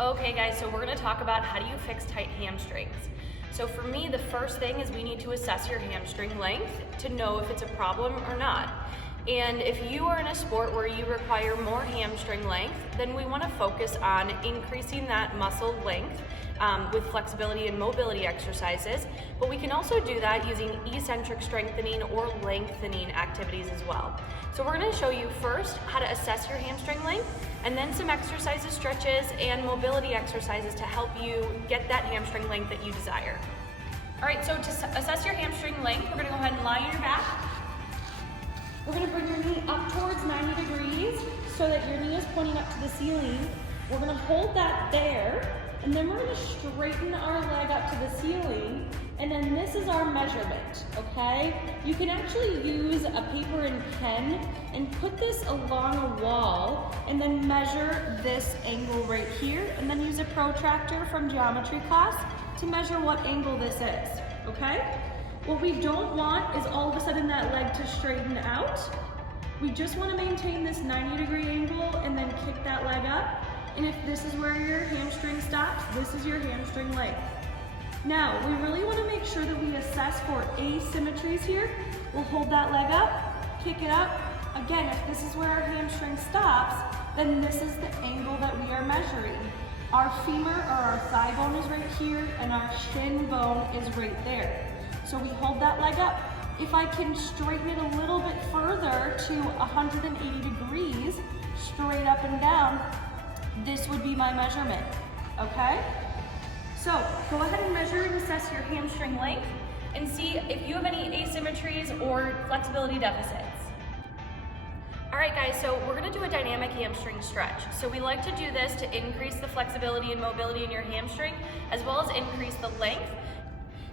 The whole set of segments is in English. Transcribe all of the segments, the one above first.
Okay guys, so we're gonna talk about how do you fix tight hamstrings. So for me, the first thing is we need to assess your hamstring length to know if it's a problem or not. And if you are in a sport where you require more hamstring length, then we wanna focus on increasing that muscle length with flexibility and mobility exercises, but we can also do that using eccentric strengthening or lengthening activities as well. So we're gonna show you first how to assess your hamstring length, and then some exercises, stretches, and mobility exercises to help you get that hamstring length that you desire. All right, so to assess your hamstring length, we're gonna go ahead and lie on your back. We're gonna bring your knee up towards 90 degrees so that your knee is pointing up to the ceiling. We're gonna hold that there, and then we're gonna straighten our leg up to the ceiling, and then this is our measurement, okay? You can actually use a paper and pen and put this along a wall and then measure this angle right here, and then use a protractor from geometry class to measure what angle this is, okay? What we don't want is all of a sudden that leg to straighten out. We just wanna maintain this 90-degree angle and then kick that leg up. And if this is where your hamstring stops, this is your hamstring length. Now, we really want to make sure that we assess for asymmetries here. We'll hold that leg up, kick it up. Again, if this is where our hamstring stops, then this is the angle that we are measuring. Our femur or our thigh bone is right here, and our shin bone is right there. So we hold that leg up. If I can straighten it a little bit further to 180 degrees, straight up and down, this would be my measurement, okay? So go ahead and measure and assess your hamstring length and see if you have any asymmetries or flexibility deficits. All right guys, so we're gonna do a dynamic hamstring stretch. So we like to do this to increase the flexibility and mobility in your hamstring, as well as increase the length.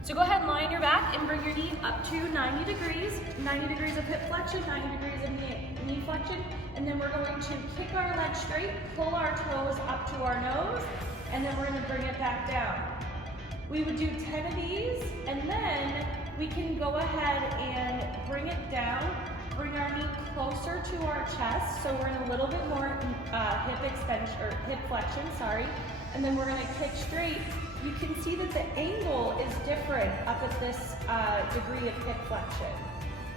So go ahead and lie on your back and bring your knee up to 90 degrees of hip flexion, 90 degrees of knee flexion, and then we're going to kick our leg straight, pull our toes up to our nose, and then we're gonna bring it back down. We would do 10 of these, and then we can go ahead and bring it down, bring our knee closer to our chest, so we're in a little bit more hip flexion, and then we're gonna kick straight. You can see that the angle is different up at this degree of hip flexion.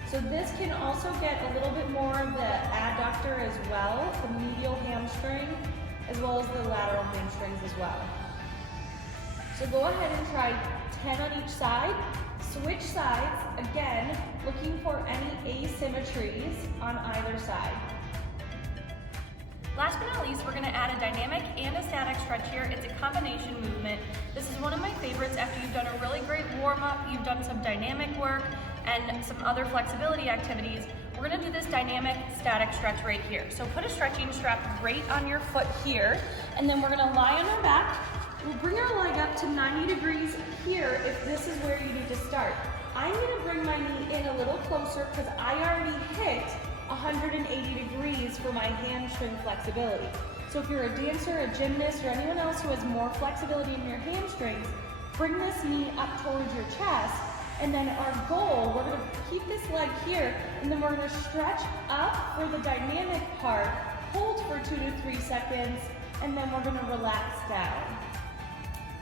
So this can also get a little bit more of the adductor as well, the medial hamstring, as well as the lateral hamstrings as well. So go ahead and try 10 on each side. Switch sides, again, looking for any asymmetries on either side. Last but not least, we're gonna add a dynamic and a static stretch here. It's a combination movement. This is one of my favorites after you've done a really great warm-up, you've done some dynamic work, and some other flexibility activities. We're gonna do this dynamic static stretch right here. So put a stretching strap right on your foot here, and then we're gonna lie on our back. We'll bring our leg up to 90 degrees here if this is where you need to start. I'm gonna bring my knee in a little closer because I already hit 180 degrees for my hamstring flexibility. So if you're a dancer, a gymnast, or anyone else who has more flexibility in your hamstrings, bring this knee up towards your chest, and then our goal, we're gonna keep this leg here, and then we're gonna stretch up for the dynamic part, hold for 2 to 3 seconds, and then we're gonna relax down.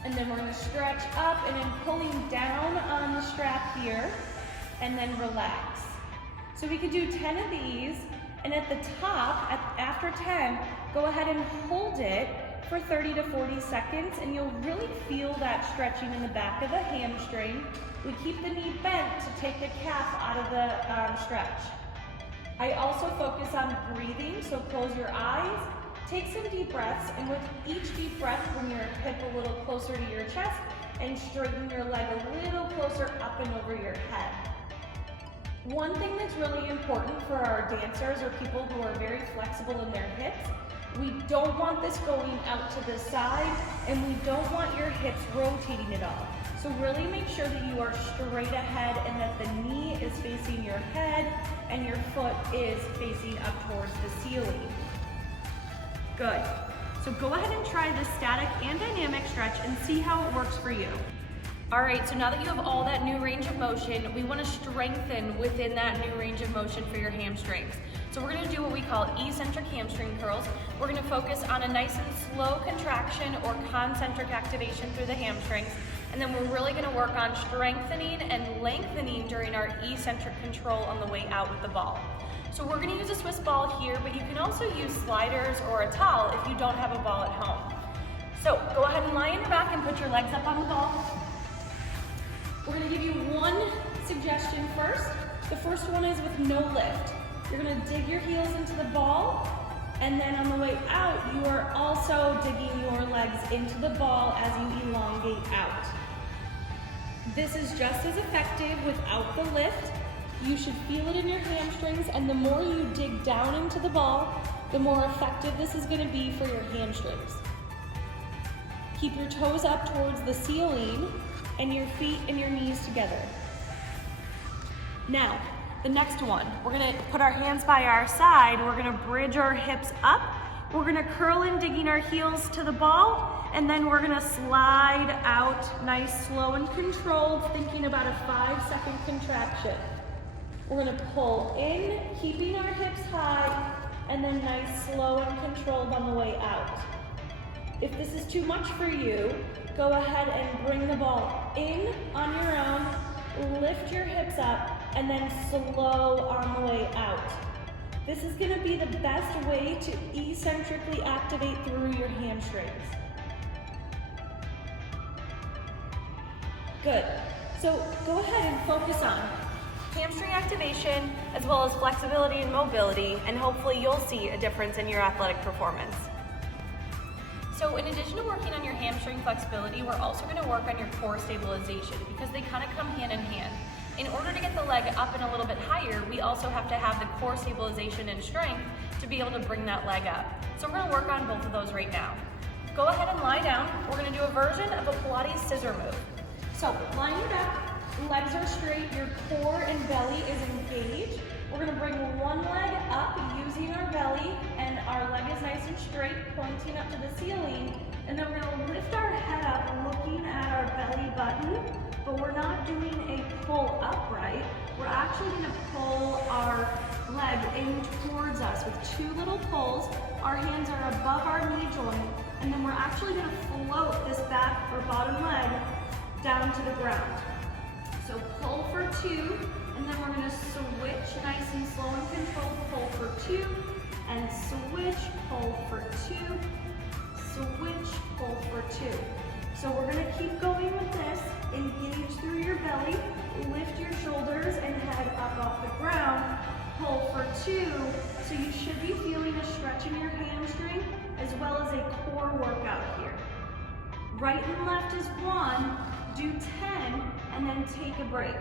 And then we're gonna stretch up and then pulling down on the strap here, and then relax. So we could do 10 of these, and at the top, after 10, go ahead and hold it for 30 to 40 seconds, and you'll really feel that stretching in the back of the hamstring. We keep the knee bent to take the calf out of the stretch. I also focus on breathing, so close your eyes, take some deep breaths, and with each deep breath, bring your hip a little closer to your chest and straighten your leg a little closer up and over your head. One thing that's really important for our dancers or people who are very flexible in their hips, we don't want this going out to the side, and we don't want your hips rotating at all. So really make sure that you are straight ahead and that the knee is facing your head and your foot is facing up towards the ceiling. Good. So go ahead and try this static and dynamic stretch and see how it works for you. All right, so now that you have all that new range of motion, we want to strengthen within that new range of motion for your hamstrings. So we're going to do what we call eccentric hamstring curls. We're gonna focus on a nice and slow contraction or concentric activation through the hamstrings. And then we're really gonna work on strengthening and lengthening during our eccentric control on the way out with the ball. So we're gonna use a Swiss ball here, but you can also use sliders or a towel if you don't have a ball at home. So go ahead and lie on your back and put your legs up on the ball. We're gonna give you one suggestion first. The first one is with no lift. You're gonna dig your heels into the ball, and then on the way out, you are also digging your legs into the ball as you elongate out. This is just as effective without the lift. You should feel it in your hamstrings, and the more you dig down into the ball, the more effective this is gonna be for your hamstrings. Keep your toes up towards the ceiling and your feet and your knees together. Now, the next one, we're gonna put our hands by our side, we're gonna bridge our hips up, we're gonna curl in, digging our heels to the ball, and then we're gonna slide out, nice, slow and controlled, thinking about a 5-second contraction. We're gonna pull in, keeping our hips high, and then nice, slow and controlled on the way out. If this is too much for you, go ahead and bring the ball in on your own, lift your hips up, and then slow on the way out. This is gonna be the best way to eccentrically activate through your hamstrings. Good. So go ahead and focus on hamstring activation as well as flexibility and mobility, and hopefully you'll see a difference in your athletic performance. So in addition to working on your hamstring flexibility, we're also going to work on your core stabilization because they kind of come hand in hand. In order to get the leg up and a little bit higher, we also have to have the core stabilization and strength to be able to bring that leg up. So we're going to work on both of those right now. Go ahead and lie down. We're going to do a version of a Pilates scissor move. So lie on your back, legs are straight, your core and belly is engaged. We're gonna bring one leg up using our belly, and our leg is nice and straight, pointing up to the ceiling. And then we're gonna lift our head up, looking at our belly button, but we're not doing a pull upright. We're actually gonna pull our leg in towards us with 2 little pulls. Our hands are above our knee joint, and then we're actually gonna float this back or bottom leg down to the ground. So pull for 2, and then we're gonna switch nice and slow and controlled, pull for 2, and switch, pull for 2, switch, pull for 2. So we're gonna keep going with this, engage through your belly, lift your shoulders and head up off the ground, pull for 2. So you should be feeling a stretch in your hamstring as well as a core workout here. Right and left is 1, do 10, and then take a break.